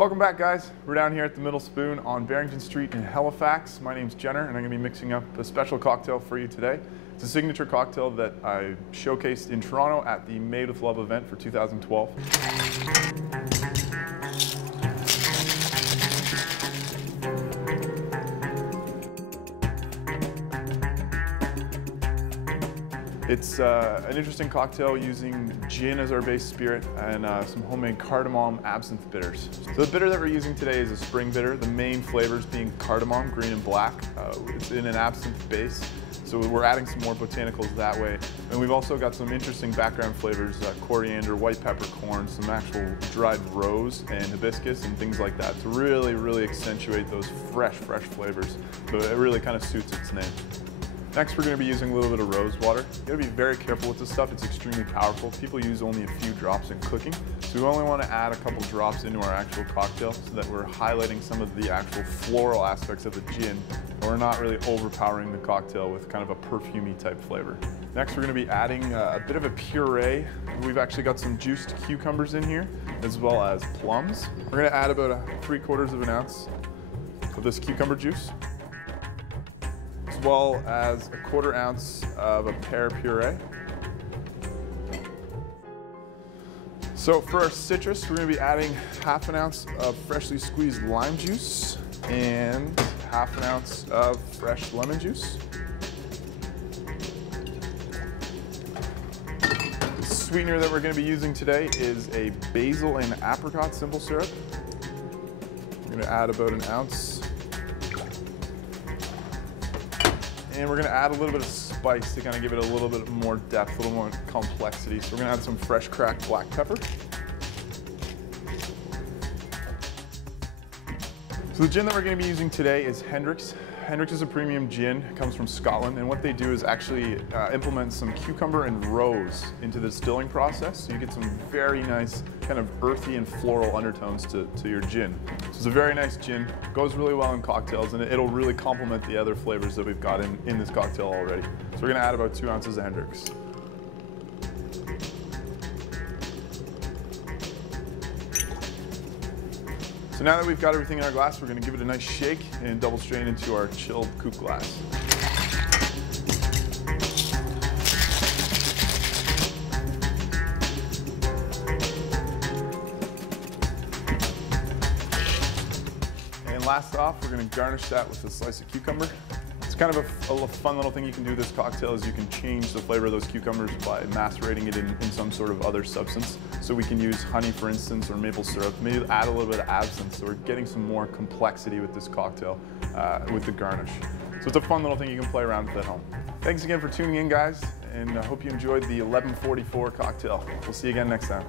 Welcome back, guys. We're down here at the Middle Spoon on Barrington Street in Halifax. My name's Jenner, and I'm going to be mixing up a special cocktail for you today. It's a signature cocktail that I showcased in Toronto at the Made with Love event for 2012. It's an interesting cocktail using gin as our base spirit and some homemade cardamom absinthe bitters. So the bitter that we're using today is a spring bitter, the main flavors being cardamom, green and black. It's in an absinthe base, so we're adding some more botanicals that way. And we've also got some interesting background flavors, coriander, white peppercorn, some actual dried rose and hibiscus and things like that to really accentuate those fresh flavors. So it really kind of suits its name. Next, we're going to be using a little bit of rose water. You got to be very careful with this stuff. It's extremely powerful. People use only a few drops in cooking. So we only want to add a couple drops into our actual cocktail so that we're highlighting some of the actual floral aspects of the gin, and we're not really overpowering the cocktail with kind of a perfumey type flavor. Next, we're going to be adding a bit of a puree. We've actually got some juiced cucumbers in here, as well as plums. We're going to add about 3/4 of an ounce of this cucumber juice, as well as 1/4 ounce of a pear puree. So for our citrus, we're going to be adding 1/2 ounce of freshly squeezed lime juice and 1/2 ounce of fresh lemon juice. The sweetener that we're going to be using today is a basil and apricot simple syrup. We're going to add about 1 ounce. And we're going to add a little bit of spice to kind of give it a little bit more depth, a little more complexity. So we're going to add some fresh cracked black pepper. So the gin that we're going to be using today is Hendrick's. Hendrick's is a premium gin. It comes from Scotland, and what they do is actually implement some cucumber and rose into the distilling process, so you get some very nice kind of earthy and floral undertones to your gin. So it's a very nice gin, goes really well in cocktails, and it'll really complement the other flavors that we've got in this cocktail already. So we're going to add about 2 ounces of Hendrick's. So now that we've got everything in our glass, we're going to give it a nice shake and double strain into our chilled coupe glass. And last off, we're going to garnish that with a slice of cucumber. It's kind of a fun little thing you can do with this cocktail is you can change the flavor of those cucumbers by macerating it in some sort of other substance. So we can use honey, for instance, or maple syrup, maybe add a little bit of absinthe, so we're getting some more complexity with this cocktail with the garnish. So it's a fun little thing you can play around with at home. Thanks again for tuning in, guys, and I hope you enjoyed the 1144 cocktail. We'll see you again next time.